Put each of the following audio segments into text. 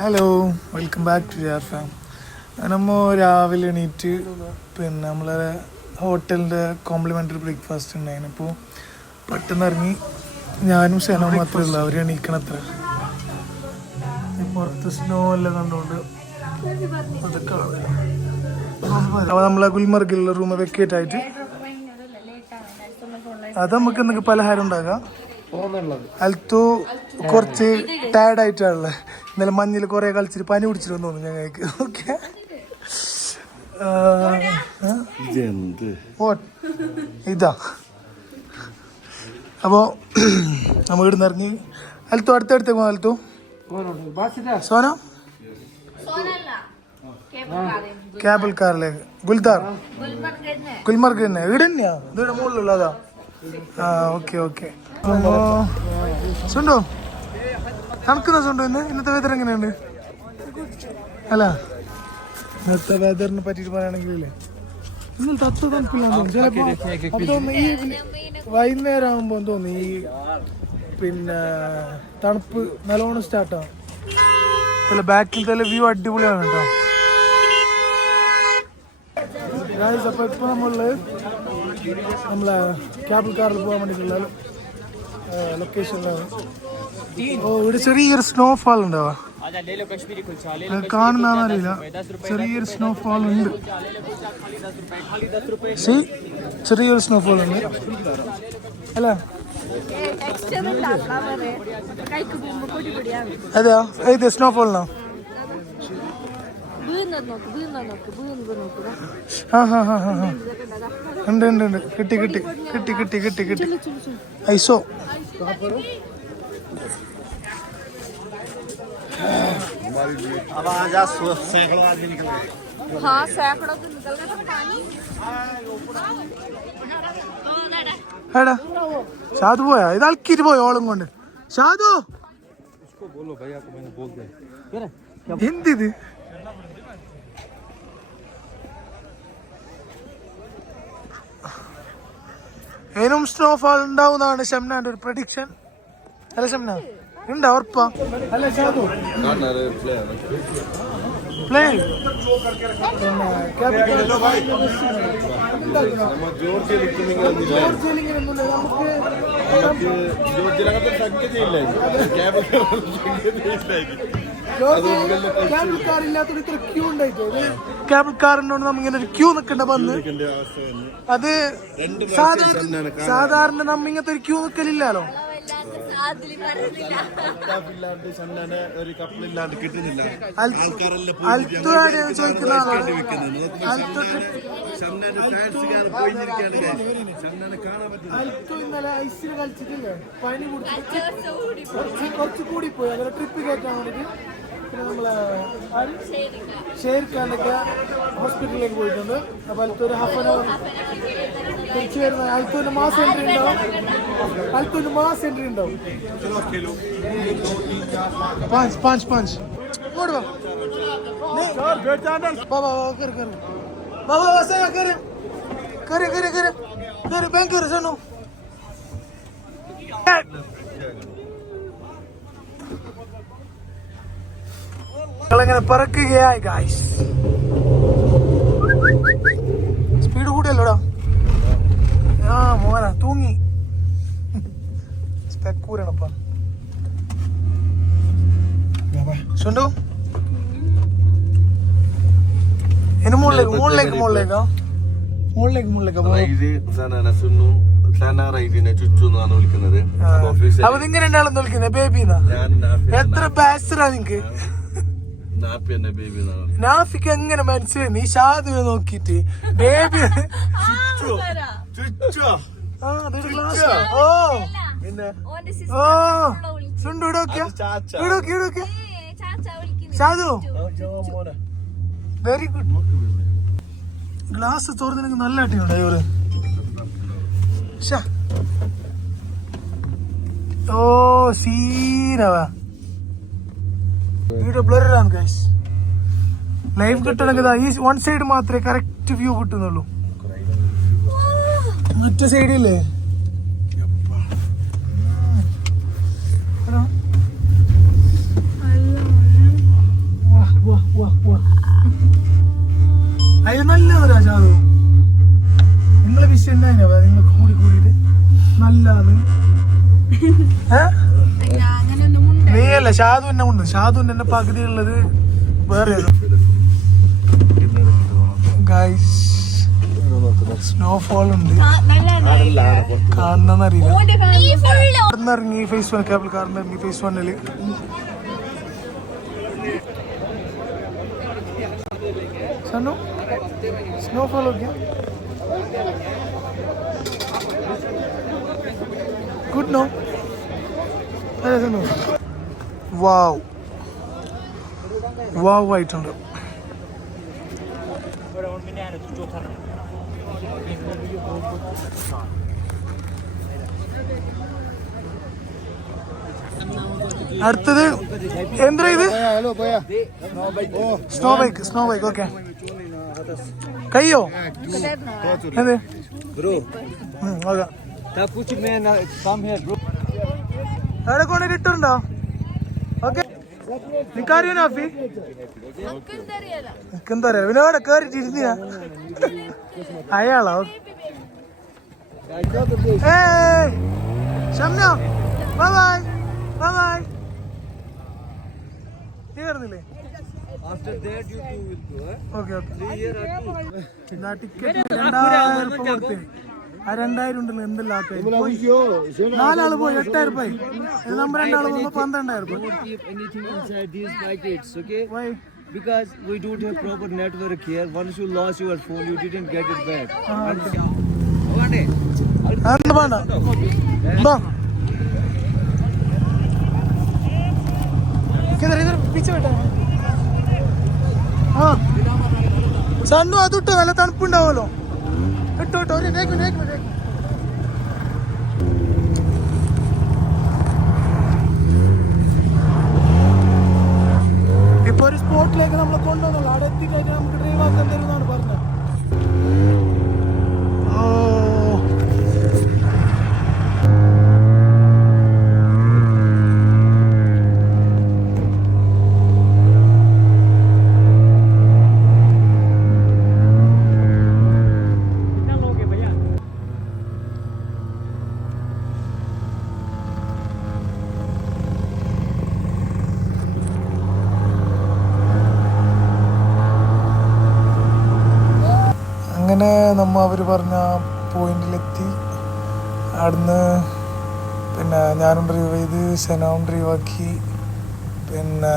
Hello, welcome back to Jar Farm. നമ്മൾ രാവിലെ എണീറ്റ് പിന്നെ നമ്മളെ ഹോട്ടലിൻ്റെ കോംപ്ലിമെൻ്ററി ബ്രേക്ക്ഫാസ്റ്റ് ഉണ്ടായിരുന്നു. ഇപ്പോൾ പെട്ടെന്ന് ഇറങ്ങി ഞാനും ഷെനോ മാത്രമേ ഉള്ളൂ. അവർ എണീക്കണത്ര. പുറത്ത് സ്നോ എല്ലാം കണ്ടുകൊണ്ട് അതൊക്കെ അപ്പോൾ നമ്മളെ ഗുൽമർഗിലുള്ള റൂം വെക്കേറ്റ് ആയിട്ട് അത് നമുക്ക് എന്തൊക്കെ പലഹാരം ഉണ്ടാകാം. അൽത്തു കുറച്ച് ടയർഡ് ആയിട്ടാണുള്ളത്. ഇന്നലെ മഞ്ഞിൽ കുറേ കളിച്ചിട്ട് പനി പിടിച്ചിട്ട് തോന്നുന്നു ഞങ്ങൾക്ക്. ഓക്കെ, ഇതാ അപ്പോൾ നമ്മൾ ഇവിടുന്ന് ഇറങ്ങി അൽത്തു അടുത്തടുത്തേക്ക് പോകും. അൽത്തു സോന കേബിൾ കാറിലേക്ക് ഗുൽമർഗ് തന്നെ ഇവിടെ തന്നെയാ, ഇതിവിടെ മുകളിലുള്ളതാ. Okay okay. സുണ്ടോ തണുക്കുന്ന സുണ്ടോ? ഇന്നത്തെ വെതർ എങ്ങനെയുണ്ട്? അല്ല, ഇന്നത്തെ വെതറിനെ പറ്റിയിട്ട് പറയുകയാണെങ്കിലേ ഇന്നലത്തെ അത്ര തണുപ്പില്ലാന്ന് തോന്നുന്നു. ചിലപ്പോൾ തോന്നുന്നു ഈ വൈകുന്നേരം ആകുമ്പോൾ തോന്നുന്നു ഈ പിന്നെ തണുപ്പ് നല്ലോണം സ്റ്റാർട്ടാവും. അല്ല, ബാക്കിലത്തെ വ്യൂ അടിപൊളിയാണ് കേട്ടോ. അപ്പോൾ ഇപ്പോൾ നമ്മളെ കേബിൾ കാറിൽ പോകാൻ വേണ്ടിയിട്ടുള്ള ലൊക്കേഷനിലാണ്. ഇവിടെ ചെറിയൊരു സ്നോഫാൾ ഉണ്ടാവുക, കാണുന്നറിയില്ല. ചെറിയൊരു സ്നോഫാൾ ഉണ്ട്, ചെറിയൊരു സ്നോഫാൾ ഉണ്ട് അല്ല? അതെയോ? ഏത് സ്നോഫാളിനോ? ഉണ്ട് ഉണ്ട് ഉണ്ട്. കിട്ടി കിട്ടി കിട്ടി കിട്ടി കിട്ടി കിട്ടി ഐസോ. എടാ ഷാദു പോയാ? ഇത് അൽക്കിട്ട് പോയോ ഓളം കൊണ്ട്? ഷാദു എന്തിത്? ഏനും സ്നോഫാൾ ഉണ്ടാവുന്നതാണ് ഷംനാന്റെ ഒരു പ്രഡിക്ഷൻ. അല്ല ഷംന, ഉണ്ടാ ഉറപ്പാ? അല്ല ഷാദു പ്ലേ കേബിൾ കാർ ഇല്ലാത്തൊരു ഇത്ര ക്യൂ ഉണ്ടായിട്ട് കേബിൾ കാറിനോട് നമ്മിങ്ങനെ ഒരു ക്യൂ നിൽക്കണ്ട വന്ന്. അത് സാധാരണ നമ്മ ഇങ്ങനത്തെ ഒരു ക്യൂ നിൽക്കലില്ലല്ലോ. അൽത്തുവാണ് ചോദിക്കുന്ന ആളാണ്. അൽത്തു ഇന്നലെ ഐസിൽ കളിച്ചിട്ടില്ലേ, പനി കുടിച്ചിട്ട് കുറച്ച് കൂടി പോയി. അങ്ങനെ ട്രിപ്പ് കയറ്റാൻ വേണ്ടിട്ട് പിന്നെ നമ്മളെ ഷെയർഖാനൊക്കെ ഹോസ്പിറ്റലിലേക്ക് പോയിട്ടുണ്ട്. അപ്പോൾ അൽത്തൊരു ഹാഫ് ആൻ അവർ തിരിച്ചു വരുന്ന അൽത്തുവിന് മാസ് എൻട്രി ഉണ്ടാവും. അൽത്തുവിന് മാസ് എൻട്രി ഉണ്ടാവും. പാഞ്ച് പാഞ്ച് പാഞ്ച് ഇങ്ങോട്ട് വാ. ബാബാ കയറി കയറി ബാബാ കയറി കയറി കയറി കയറി കയറി ബാങ്ക് കയറി സണ്ണു. ഞങ്ങളിങ്ങനെ പറക്കുകയായി ഗായ്സ്. സ്പീഡ് കൂടിയല്ലോടാ. ആ മോന തൂങ്ങി സ്പെക്കൂരണപ്പ. സുണ്ടു ഇനി മുകളിലേക്ക് മുകളിലേക്ക് മുകളിലേക്കാ മുകളിലേക്ക് മുകളിലേക്കാ. അപ്പൊ നിങ്ങനെ രണ്ടാളെന്ന് വിളിക്കുന്നത് ബേബിന്നാ? എത്ര ബാസ്റ്ററാ നിങ്ങക്ക്? നാഫിക്ക് എങ്ങനെ മനസ്സിലായി? നീ ഷാദുവെ നോക്കിട്ട് ബേബി സുണ്ടു ഇടോക്കിയ ഷാദു വെരി ഗുഡ്. ഗ്ലാസ് തുറന്നെനിക്ക് നല്ല അടിയുണ്ട് ഇവര്. ഓ സീനവാ വീഡിയോ ബ്ലറാണ് ഗൈസ്. ലൈവ് കിട്ടണമെങ്കിൽ ഈ വൺ സൈഡ് മാത്രമേ കറക്റ്റ് വ്യൂ കിട്ടുന്നുള്ളൂ. മറ്റേ സൈഡില്ലേ അതിൽ നല്ലതാ ഷാദു. നിങ്ങളെ വിഷയം എന്നാ നിങ്ങൾ കൂടി കൂടിയിട്ട് നല്ലതാണ്. നീയല്ല ഷാദു എന്നെ ഉണ്ട്. ഷാദുവിന്റെ എന്നെ പകുതി ഉള്ളത് വേറെ ഗൈസ്. സ്നോഫോൾ ഉണ്ട്, കാണുന്നറിയില്ല. കാറിന്നിറങ്ങി ഫേസ് 1 കേബിൾ കാറിന്നിറങ്ങി ഫേസ് 1 സണ്ണു സ്നോഫോൾ ഒക്കെ ഗുഡ് നോ. അതെ സണ്ണു വാവ് വാവ് ആയിട്ടുണ്ട്. അടുത്തത് എന്താ ഇത്? Snow bike. Snow bike okay. കയ്യോ അതെ എവിടെ കൊണ്ടിട്ട് ഇട്ടുണ്ടോ? ഓക്കെ നിക്കറിയോ നാഫി? നിക്കെന്താ അറിയാം. പിന്നെ അവിടെ കേറിട്ട് ഇരുന്നിയാ അയാളാ. ഷമ്യ ബൈ ബൈ ബൈ ബൈ. നീ കയറുന്നില്ലേ? Okay okay. ടിക്കറ്റ് 2000 കൊടുത്ത്. ആ 2000 ഉണ്ടല്ലോ എന്തെല്ലാം 4 ആള് പോയി 8000 രൂപ. നമ്മൾ 2 ആള് പോകുമ്പോ 12,000 രൂപ. Because we don't have proper network here. Once you lost your phone, you didn't get it back. സണ്ണു അതിട്ടോ, നല്ല തണുപ്പുണ്ടാവുമല്ലോ. ഇട്ടോ ഇട്ടോ. ഇപ്പൊ ഒരു സ്പോട്ടിലേക്ക് നമ്മളെ കൊണ്ടുവന്നുള്ളൂ. അവിടെ എത്തിക്കഴിഞ്ഞാൽ നമുക്ക് ഡ്രൈവ് ആക്കാൻ തരുമെന്നാണ് പറഞ്ഞത്. അങ്ങനെ നമ്മൾ അവർ പറഞ്ഞ പോയിന്റിലെത്തി. അവിടുന്ന് പിന്നെ ഞാനും ഡ്രൈവ് ചെയ്ത് സെനാവും ഡ്രൈവാക്കി. പിന്നെ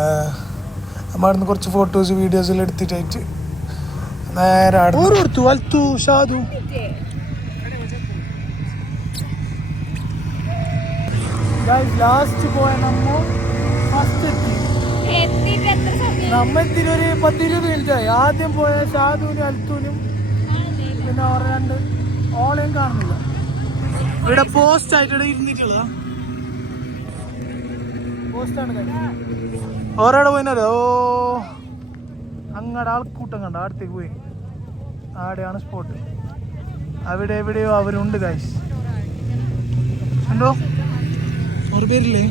നമ്മൾ അവിടുന്ന് കുറച്ച് ഫോട്ടോസ് വീഡിയോസെല്ലാം എടുത്തിട്ടായിട്ട് നേരെ അടുത്ത് വലത്തു ഷാദു. ലാസ്റ്റ് പോയ നമ്മ ഫസ്റ്റ് എത്തി. നമ്മ എത്തിയൊരു 10-20 മിനിറ്റായി. ആദ്യം പോയ ഷാദുവിനും അൽത്തൂനും പിന്നെ ഓരോ 2 ഓളെയും കാണുന്നില്ല. ഇവിടെ പോസ്റ്റ് ആയിട്ട് ഇവിടെ ഇരുന്നിട്ടുള്ളതാ. പോസ്റ്റാണ് ഓരോടെ പോയിനോ. അങ്ങടെ ആൾക്കൂട്ടം കണ്ട അടുത്തേക്ക് പോയി. ആടെയാണ് സ്പോട്ട്. അവിടെ എവിടെയോ അവരുണ്ട് ഗൈസ്. ഉണ്ടോ? ഒരു പേരില്ലേ?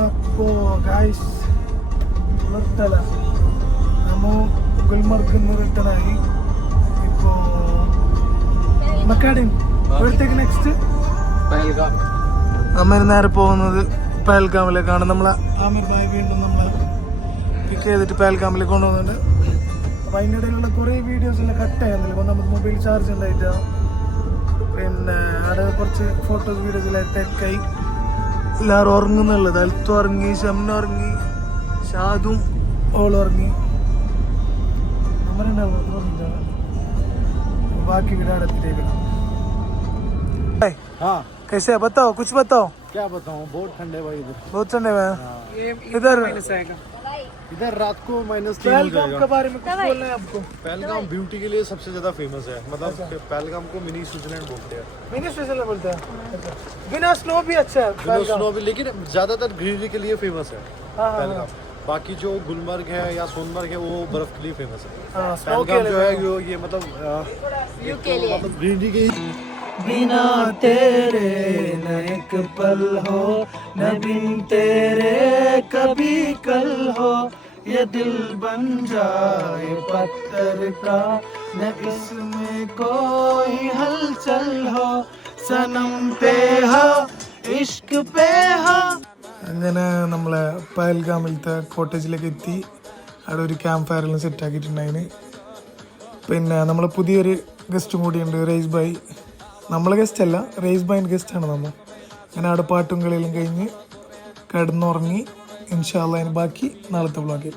അപ്പോ ഗൈസ് നിർത്തല നമ്മ ഗുൽമർഗിൽ നിന്ന് റിട്ടേണായി. ഇപ്പോ മക്കാഡിൻ എവിടത്തേക്ക് നെക്സ്റ്റ്? നമ്മ നേരെ പോകുന്നത് പഹൽഗാമിലേക്കാണ്. നമ്മളെ ആമിർ ഭായ് വീണ്ടും നമ്മളെ പിക്ക് ചെയ്തിട്ട് പഹൽഗാമിലേക്ക് കൊണ്ടുപോകുന്നുണ്ട്. അപ്പോൾ അതിൻ്റെ ഇടയിലുള്ള കുറേ വീഡിയോസെല്ലാം കട്ടായിരുന്നില്ല. അപ്പോൾ നമുക്ക് മൊബൈൽ ചാർജ് ഉണ്ടായിട്ട് പിന്നെ അവിടെ കുറച്ച് ഫോട്ടോസ് വീഡിയോസെല്ലാം തെക്കായി. എല്ലാവരും ഉറങ്ങുന്നുള്ളത്. അൽത്തും ഉറങ്ങി, ഷംന ഉറങ്ങി, ഷാദും ഓൾ ഉറങ്ങി. നമ്മളുണ്ടാവും बाकी गिरा हाँ कैसे बताओ कुछ बताओ। क्या बताऊँ, बहुत ठंडे भाई इधर, बहुत ठंडे में इधर इधर रात को -3 हो पहलगाम के जाएगा। बारे में कुछ बोलना है आपको? पहलगाम ब्यूटी के लिए सबसे ज्यादा फेमस है, मतलब पहलगाम को मिनी स्विट्जरलैंड बोलते हैं। मिनी स्विट्जरलैंड बोलते हैं। अच्छा। बिना स्नो भी अच्छा है पहलगाम। स्नो भी, लेकिन ज्यादातर ग्रीनरी के लिए फेमस है हाँ, पहलगाम। बाकी जो गुलमर्ग है या सोनमर्ग है वो बर्फ के लिए फेमस है। हाँ, स्नो के पहलगाम जो है लिए। ये मतलब मतलब ग्रीनरी के ही बिना तेरे न एक पल हो, न बिन तेरे कभी कल हो, ये दिल बन जाए पत्थर का, न इसमें कोई हलचल हो, सनम पे हो इश्क पे हो. അങ്ങനെ നമ്മളെ പഹൽഗാമിലത്തെ കോട്ടേജിലേക്ക് എത്തി. അവിടെ ഒരു ക്യാമ്പ് ഫയറെല്ലാം സെറ്റ് ആക്കിയിട്ടുണ്ടായിന്. പിന്നെ നമ്മൾ പുതിയൊരു ഗസ്റ്റും കൂടിയുണ്ട്, റേസ് ബൈ. നമ്മളെ ഗസ്റ്റ് അല്ല, റേസ് ബൈൻ്റെ ഗസ്റ്റാണ് നമ്മൾ. അങ്ങനെ അവിടെ പാട്ടും കളിയെല്ലാം കഴിഞ്ഞ് കിടന്നുറങ്ങി. ഇൻഷാ അള്ളാ അതിന് ബാക്കി നാളത്തെ വ്ളോഗിൽ.